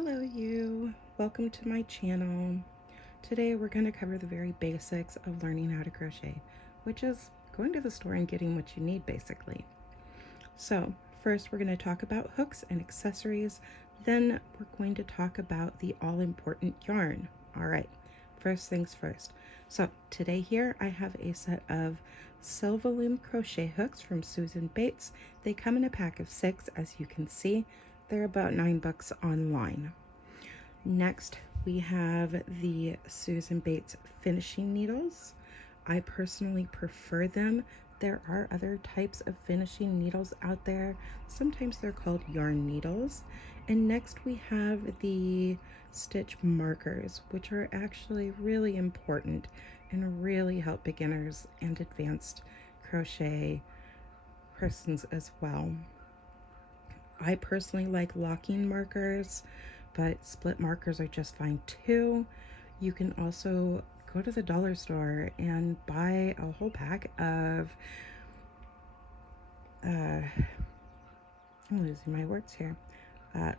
Hello you, welcome to my channel. Today we're going to cover the very basics of learning how to crochet, which is going to the store and getting what you need basically. So first we're going to talk about hooks and accessories, then we're going to talk about the all-important yarn. Alright, first things first. So today here I have a set of Silvalume crochet hooks from Susan Bates. They come in a pack of 6, as you can see. They're about $9 online. Next, we have the Susan Bates finishing needles. I personally prefer them. There are other types of finishing needles out there. Sometimes they're called yarn needles. And next we have the stitch markers, which are actually really important and really help beginners and advanced crochet persons as well. I personally like locking markers, but split markers are just fine too. You can also go to the dollar store and buy a whole pack of I'm losing my words here,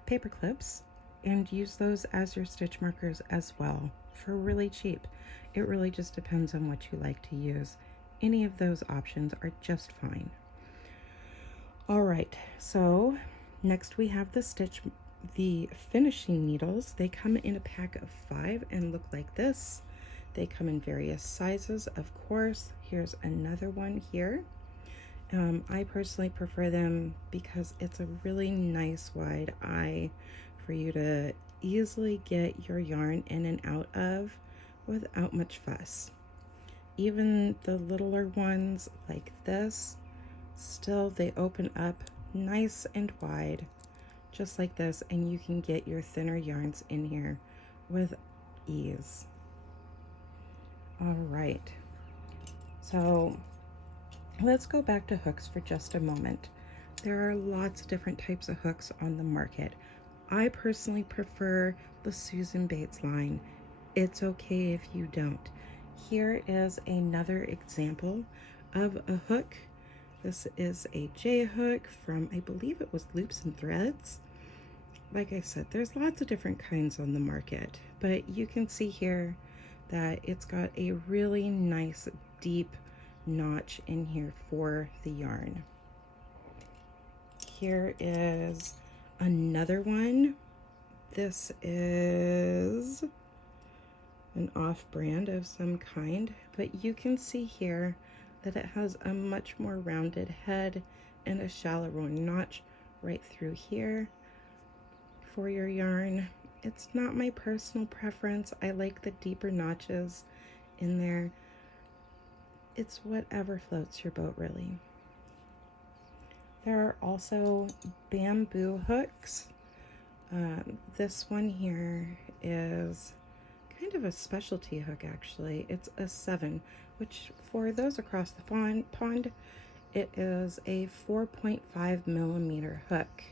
paper clips, and use those as your stitch markers as well for really cheap. It really just depends on what you like to use. Any of those options are just fine. All right, so next we have the finishing needles. They come in a pack of 5 and look like this. They come in various sizes, of course. Here's another one here. I personally prefer them because it's a really nice wide eye for you to easily get your yarn in and out of without much fuss. Even the littler ones like this, still they open up nice and wide just like this, and you can get your thinner yarns in here with ease. All right, so let's go back to hooks for just a moment. There are lots of different types of hooks on the market. I personally prefer the Susan Bates line. It's okay if you don't. Here is another example of a hook. This is a J hook from, I believe it was Loops and Threads. Like I said, there's lots of different kinds on the market, but you can see here that it's got a really nice deep notch in here for the yarn. Here is another one. This is an off-brand of some kind, but you can see here that it has a much more rounded head and a shallower notch right through here for your yarn. It's not my personal preference. I like the deeper notches in there. It's whatever floats your boat, really. There are also bamboo hooks. This one here is kind of a specialty hook actually. It's a 7, which for those across the pond, it is a 4.5 millimeter hook.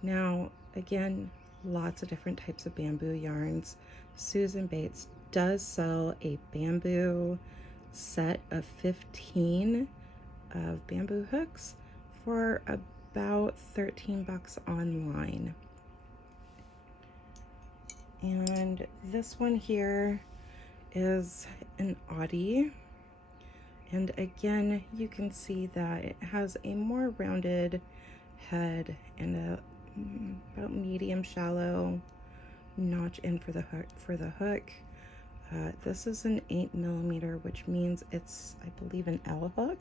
Now, again, lots of different types of bamboo yarns. Susan Bates does sell a bamboo set of 15 of bamboo hooks for about $13 online. And this one here is an oddie, and again you can see that it has a more rounded head and a about medium shallow notch in for the hook. This is an 8 millimeter, which means it's, I believe, an L hook,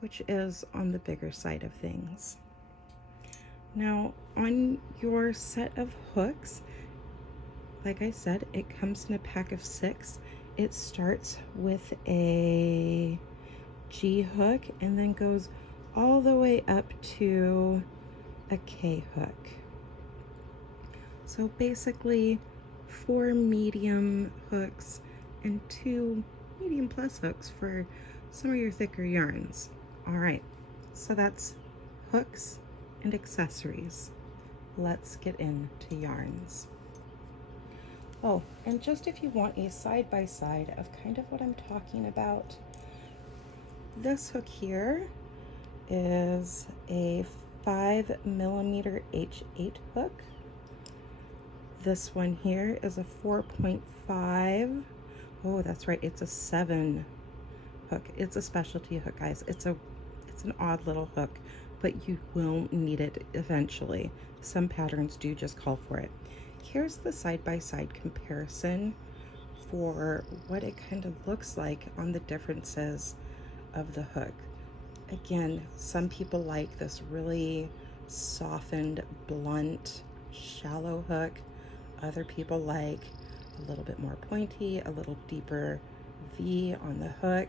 which is on the bigger side of things. Now on your set of hooks, like I said, it comes in a pack of 6. It starts with a G hook and then goes all the way up to a K hook. So basically 4 medium hooks and 2 medium plus hooks for some of your thicker yarns. All right, so that's hooks and accessories. Let's get into yarns. Oh, and just if you want a side-by-side of kind of what I'm talking about, this hook here is a 5 millimeter H8 hook. This one here is a 4.5. Oh, that's right, it's a 7 hook. It's a specialty hook, guys. It's an odd little hook, but you will need it eventually. Some patterns do just call for it. Here's the side-by-side comparison for what it kind of looks like on the differences of the hook. Again, some people like this really softened, blunt, shallow hook. Other people like a little bit more pointy, a little deeper V on the hook.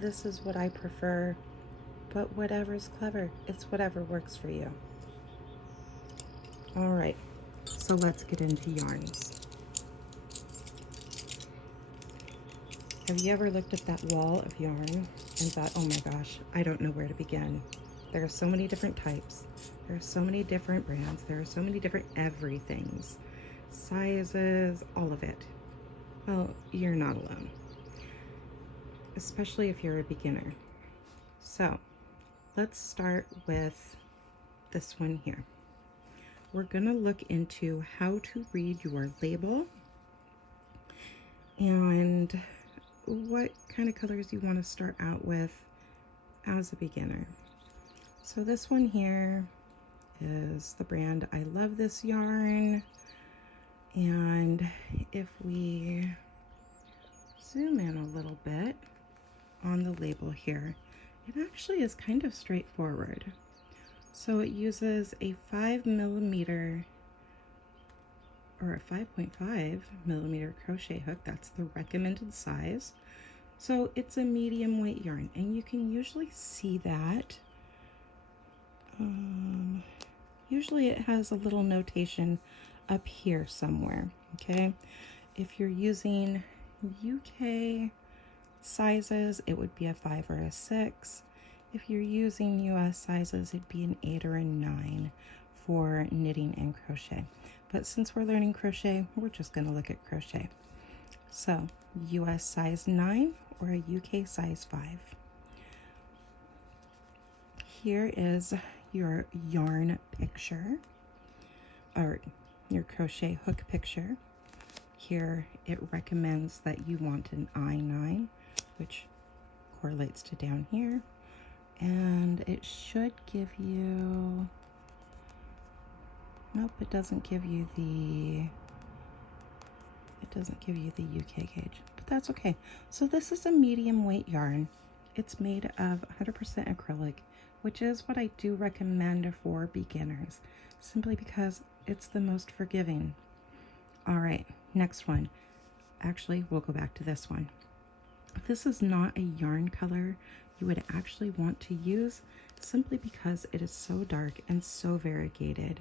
This is what I prefer, but whatever's clever, it's whatever works for you. All right, so let's get into yarns. Have you ever looked at that wall of yarn and thought, oh my gosh, I don't know where to begin? There are so many different types. There are so many different brands. There are so many different everythings, sizes, all of it. Well, you're not alone, especially if you're a beginner. So let's start with this one here. We're gonna look into how to read your label and what kind of colors you want to start out with as a beginner. So this one here is the brand I Love This Yarn, and if we zoom in a little bit on the label here, it actually is kind of straightforward. So it uses a 5mm or a 5.5mm crochet hook. That's the recommended size. So it's a medium weight yarn, and you can usually see that. Usually it has a little notation up here somewhere, okay? If you're using UK sizes, it would be a 5 or a 6. If you're using US sizes, it'd be an 8 or a 9 for knitting and crochet. But since we're learning crochet, we're just going to look at crochet. So US size 9 or a UK size 5. Here is your yarn picture, or your crochet hook picture. Here it recommends that you want an I9, which correlates to down here. And it should give you, nope, it doesn't give you the UK gauge, but that's okay. So this is a medium weight yarn. It's made of 100% acrylic, which is what I do recommend for beginners, simply because it's the most forgiving. All right, next one. Actually, we'll go back to this one. This is not a yarn color you would actually want to use, simply because it is so dark and so variegated.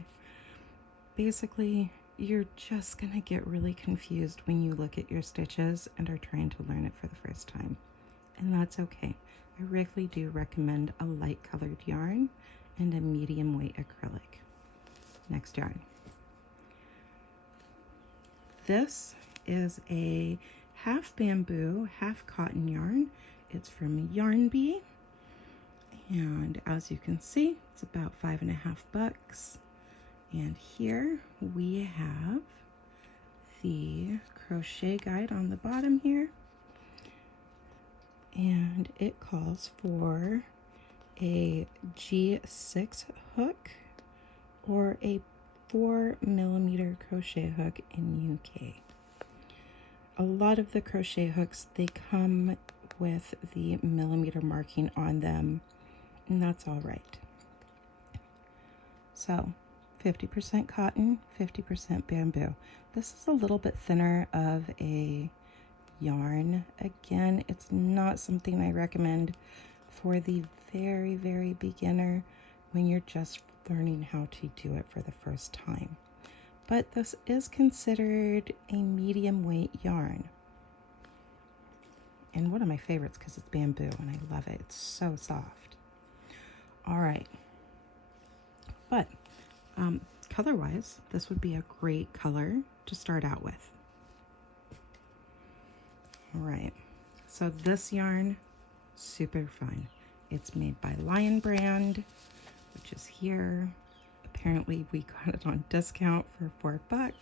Basically, you're just gonna get really confused when you look at your stitches and are trying to learn it for the first time. And that's okay. I really do recommend a light colored yarn and a medium weight acrylic. Next yarn. This is a half bamboo, half cotton yarn. It's from Yarn Bee, and as you can see, it's about $5.50. And here we have the crochet guide on the bottom here, and it calls for a G6 hook or a 4mm crochet hook in UK. A lot of the crochet hooks, they come with the millimeter marking on them, and that's all right. So 50% cotton, 50% bamboo. This is a little bit thinner of a yarn. Again, it's not something I recommend for the very, very beginner when you're just learning how to do it for the first time. But this is considered a medium weight yarn. And one of my favorites because it's bamboo and I love it. It's so soft. All right. But color-wise, this would be a great color to start out with. All right. So this yarn, super fun. It's made by Lion Brand, which is here. Apparently we got it on discount for $4.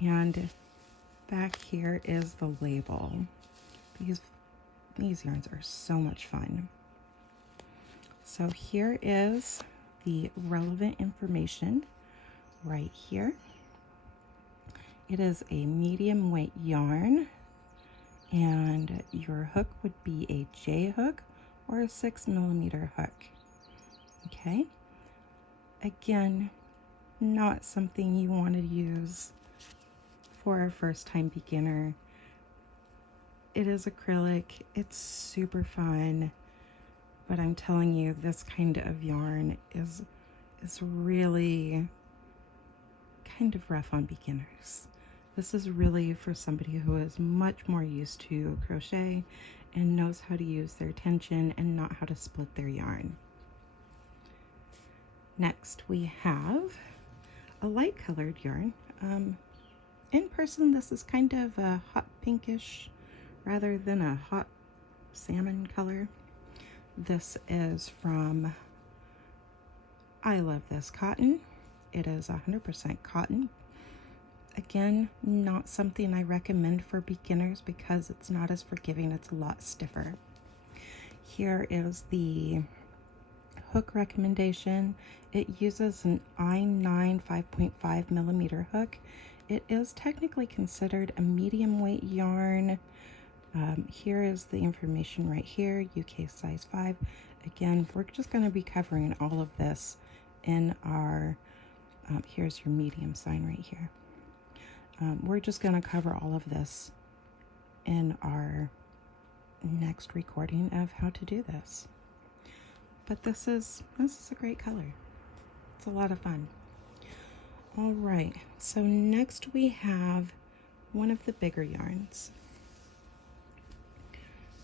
And back here is the label. These yarns are so much fun. So here is the relevant information right here. It is a medium weight yarn, and your hook would be a J hook or a 6mm hook. Okay, again, not something you want to use for a first-time beginner. It is acrylic, it's super fun, but I'm telling you, this kind of yarn is really kind of rough on beginners. This is really for somebody who is much more used to crochet and knows how to use their tension and not how to split their yarn. Next, we have a light colored yarn. In person, this is kind of a hot pinkish rather than a hot salmon color. This is from I Love This Cotton. It is 100% cotton. Again, not something I recommend for beginners because it's not as forgiving, it's a lot stiffer. Here is the hook recommendation. It uses an I9 5.5mm hook. It is technically considered a medium weight yarn. Here is the information right here, UK size 5. Again, we're just going to be covering all of this in our, here's your medium sign right here. We're just going to cover all of this in our next recording of how to do this. But this is a great color. It's a lot of fun. All right, so next we have one of the bigger yarns.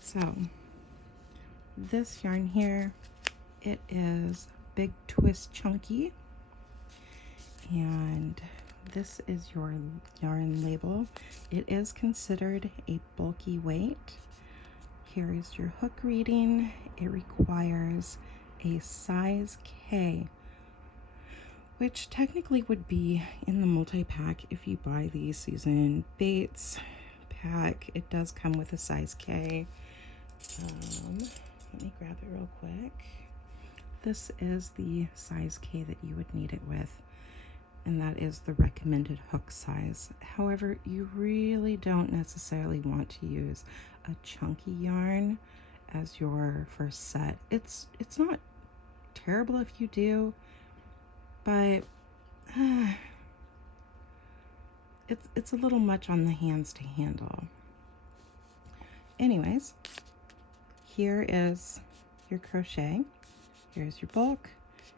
So this yarn here, it is Big Twist Chunky, and this is your yarn label. It is considered a bulky weight. Here is your hook reading. It requires a size K, which technically would be in the multi-pack if you buy the Season Baits pack. It does come with a size K. Let me grab it real quick. This is the size K that you would need it with, and that is the recommended hook size. However, you really don't necessarily want to use a chunky yarn as your first set. It's not terrible if you do, but it's a little much on the hands to handle. Anyways, here is your crochet, here's your bulk,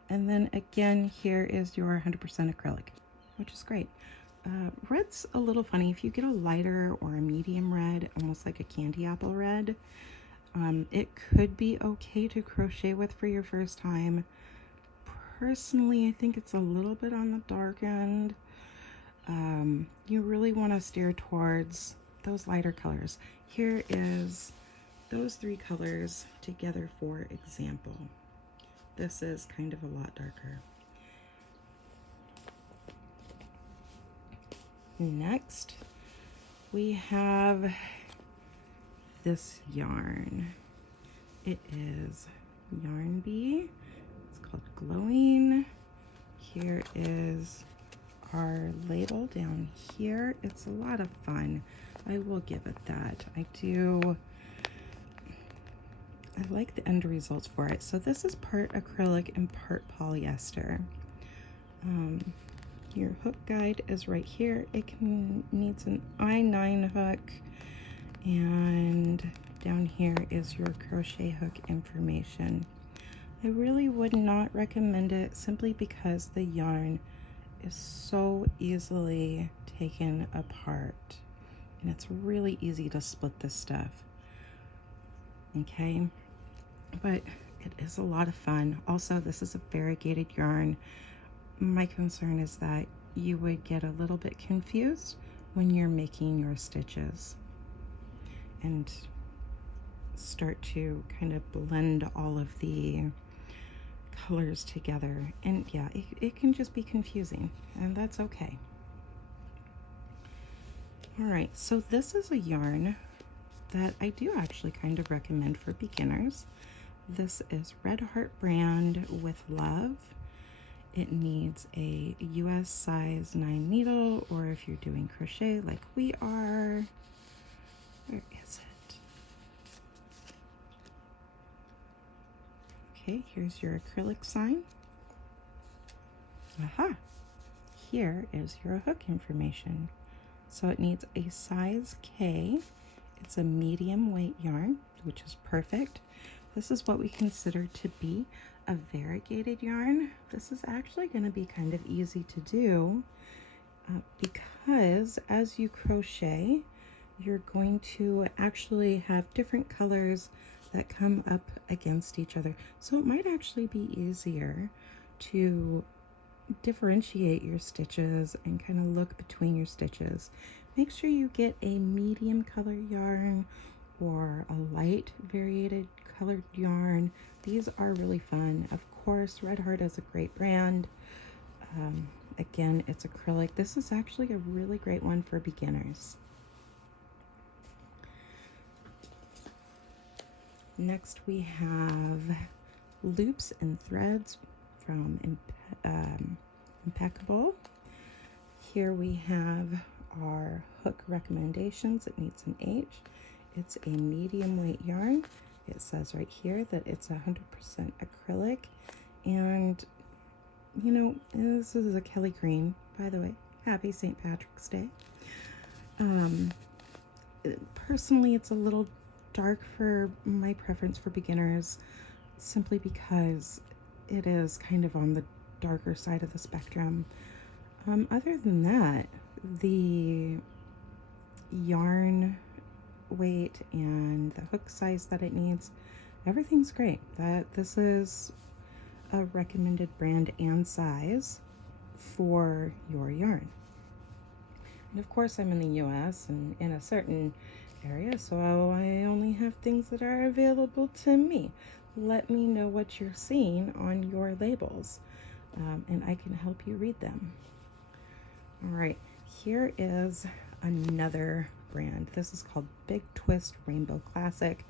and then again here is your 100% acrylic, which is great. Red's a little funny. If you get a lighter or a medium red, almost like a candy apple red, it could be okay to crochet with for your first time. Personally, I think it's a little bit on the dark end. You really want to steer towards those lighter colors. Here is those 3 colors together for example. This is kind of a lot darker. Next, we have this yarn. It is Yarn Bee. It's called Glowing. Here is our label down here. It's a lot of fun. I will give it that. I like the end results for it. So this is part acrylic and part polyester. Your hook guide is right here. It needs an I9 hook, and down here is your crochet hook information. I really would not recommend it simply because the yarn is so easily taken apart, and it's really easy to split this stuff. Okay, but it is a lot of fun. Also, this is a variegated yarn. My concern is that you would get a little bit confused when you're making your stitches and start to kind of blend all of the colors together, and yeah, it can just be confusing, and that's okay. All right, so this is a yarn that I do actually kind of recommend for beginners. This is Red Heart brand with Love. It needs a US size 9 needle, or if you're doing crochet like we are, where is it? Okay, here's your acrylic sign. Aha! Here is your hook information. So it needs a size K. It's a medium weight yarn, which is perfect. This is what we consider to be a variegated yarn. This is actually going to be kind of easy to do because as you crochet, you're going to actually have different colors that come up against each other. So it might actually be easier to differentiate your stitches and kind of look between your stitches. Make sure you get a medium color yarn or a light variated colored yarn. These are really fun. Of course, Red Heart is a great brand. Again, it's acrylic. This is actually a really great one for beginners. Next we have loops and threads from Impeccable. Here we have our hook recommendations. It needs an H. It's a medium weight yarn. It says right here that it's 100% acrylic, and you know, this is a Kelly green, by the way. Happy St. Patrick's Day. Personally, it's a little dark for my preference for beginners, simply because it is kind of on the darker side of the spectrum. Other than that, the yarn weight and the hook size that it needs, everything's great. This is a recommended brand and size for your yarn. And of course, I'm in the US and in a certain area, so I only have things that are available to me. Let me know what you're seeing on your labels, and I can help you read them. All right, here is another brand. This is called Big Twist Rainbow Classic.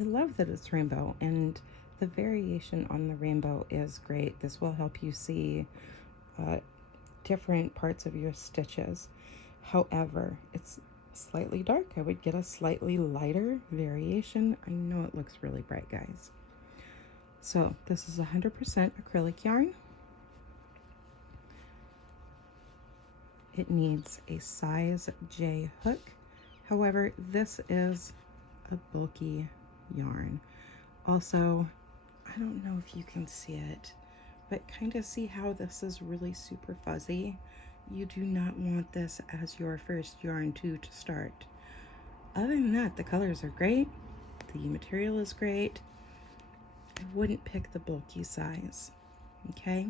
I love that it's rainbow, and the variation on the rainbow is great. This will help you see different parts of your stitches. However, it's slightly dark. I would get a slightly lighter variation. I know it looks really bright, guys. So this is 100% acrylic yarn. It needs a size J hook. However, this is a bulky yarn. Also, I don't know if you can see it, but kind of see how this is really super fuzzy. You do not want this as your first yarn to start. Other than that, the colors are great. The material is great. I wouldn't pick the bulky size, okay?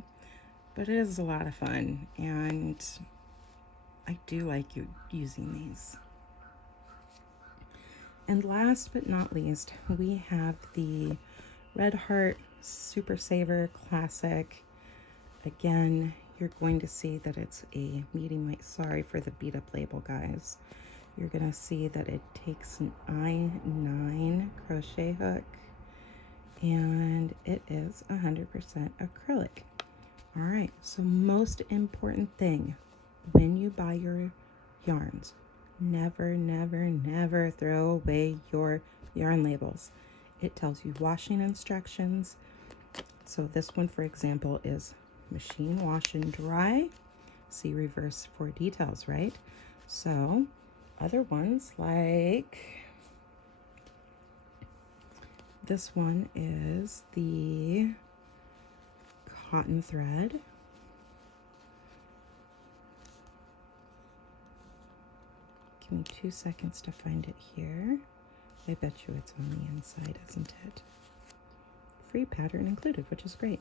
But it is a lot of fun, and I do like using these. And last but not least, we have the Red Heart Super Saver Classic. Again, you're going to see that it's a medium weight. Sorry for the beat up label, guys. You're gonna see that it takes an I9 crochet hook, and it is 100% acrylic. All right, so most important thing when you buy your yarns, never, never, never throw away your yarn labels. It tells you washing instructions. So this one, for example, is machine wash and dry. See reverse for details, right? So other ones, like this one, is the cotton thread. Give me 2 seconds to find it here. I bet you it's on the inside, isn't it? Free pattern included, which is great.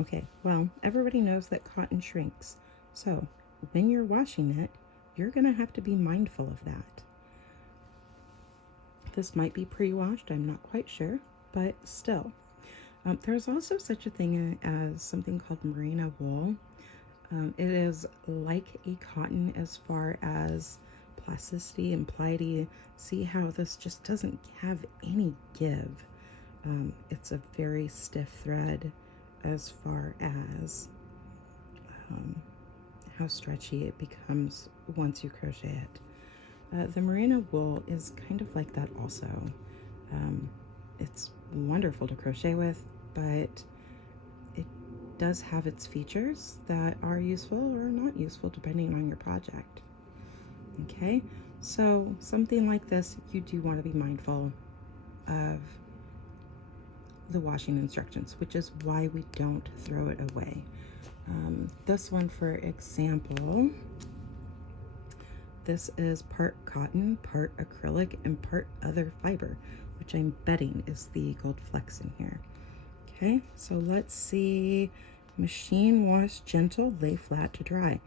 Okay, well, everybody knows that cotton shrinks. So when you're washing it, you're gonna have to be mindful of that. This might be pre-washed, I'm not quite sure, but still. There's also such a thing as something called merino wool. It is like a cotton as far as plasticity and pliety. See how this just doesn't have any give. It's a very stiff thread as far as how stretchy it becomes once you crochet it. The merino wool is kind of like that also. It's wonderful to crochet with, but it does have its features that are useful or not useful depending on your project. Okay, so something like this, you do want to be mindful of the washing instructions, which is why we don't throw it away. This one, for example, this is part cotton, part acrylic, and part other fiber, which I'm betting is the gold flecks in here. Okay, so let's see. Machine wash gentle, lay flat to dry.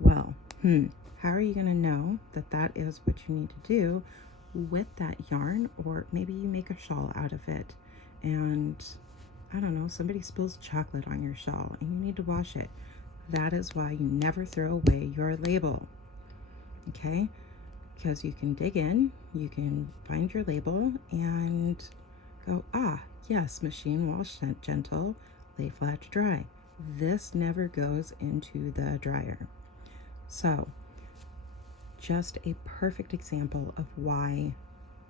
Well, how are you going to know that that is what you need to do with that yarn? Or maybe you make a shawl out of it and I don't know, somebody spills chocolate on your shawl and you need to wash it. That is why you never throw away your label. Okay, because you can dig in, you can find your label and go, yes, machine wash gentle, lay flat to dry. This never goes into the dryer. So just a perfect example of why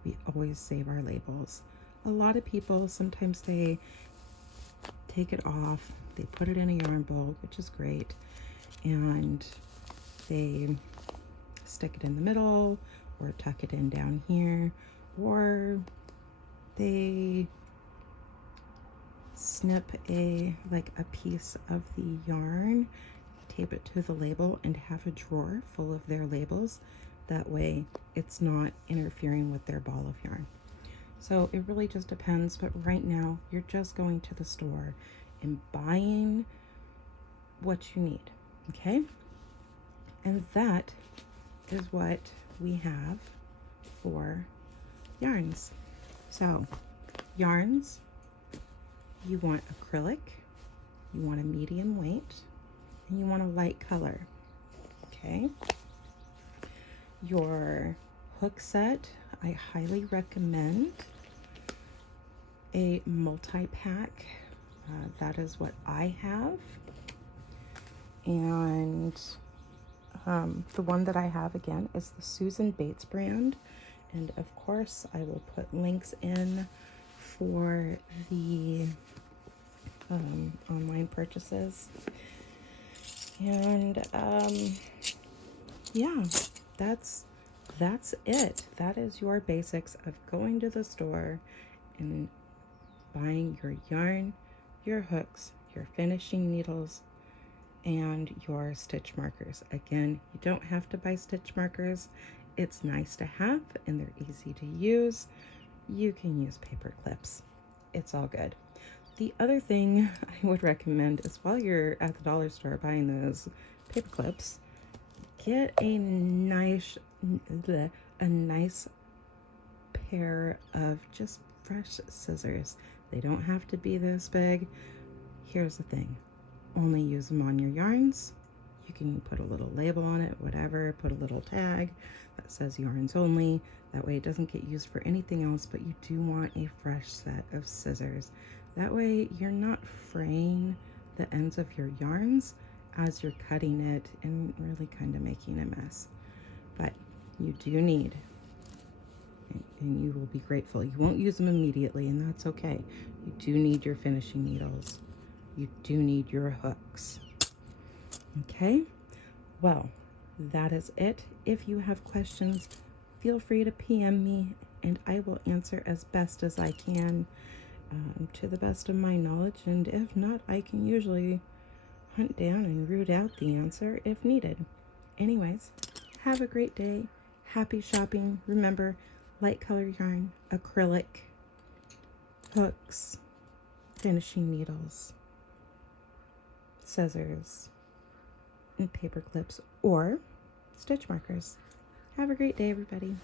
we always save our labels. A lot of people, sometimes they take it off, they put it in a yarn bowl, which is great, and they stick it in the middle or tuck it in down here, or they snip a piece of the yarn, tape it to the label, and have a drawer full of their labels. That way it's not interfering with their ball of yarn. So it really just depends, but right now you're just going to the store and buying what you need, okay? And that is what we have for yarns. So yarns, you want acrylic, you want a medium weight, and you want a light color, okay? Your hook set, I highly recommend a multi-pack. That is what I have. And the one that I have, again, is the Susan Bates brand. And of course, I will put links in for the online purchases. And yeah, that's it. That is your basics of going to the store and buying your yarn, your hooks, your finishing needles, and your stitch markers. Again, you don't have to buy stitch markers. It's nice to have and they're easy to use. You can use paper clips. It's all good. The other thing I would recommend is while you're at the dollar store buying those paper clips, get a nice pair of just fresh scissors. They don't have to be this big. Here's the thing, only use them on your yarns. You can put a little label on it, whatever, put a little tag that says yarns only. That way it doesn't get used for anything else, but you do want a fresh set of scissors. That way you're not fraying the ends of your yarns as you're cutting it and really kind of making a mess. But you do need, and you will be grateful, you won't use them immediately, and that's okay. You do need your finishing needles. You do need your hooks. Okay, well, that is it. If you have questions, feel free to PM me and I will answer as best as I can, to the best of my knowledge. And if not, I can usually hunt down and root out the answer if needed. Anyways, have a great day. Happy shopping. Remember, light color yarn, acrylic, hooks, finishing needles, scissors, and paper clips or stitch markers. Have a great day, everybody.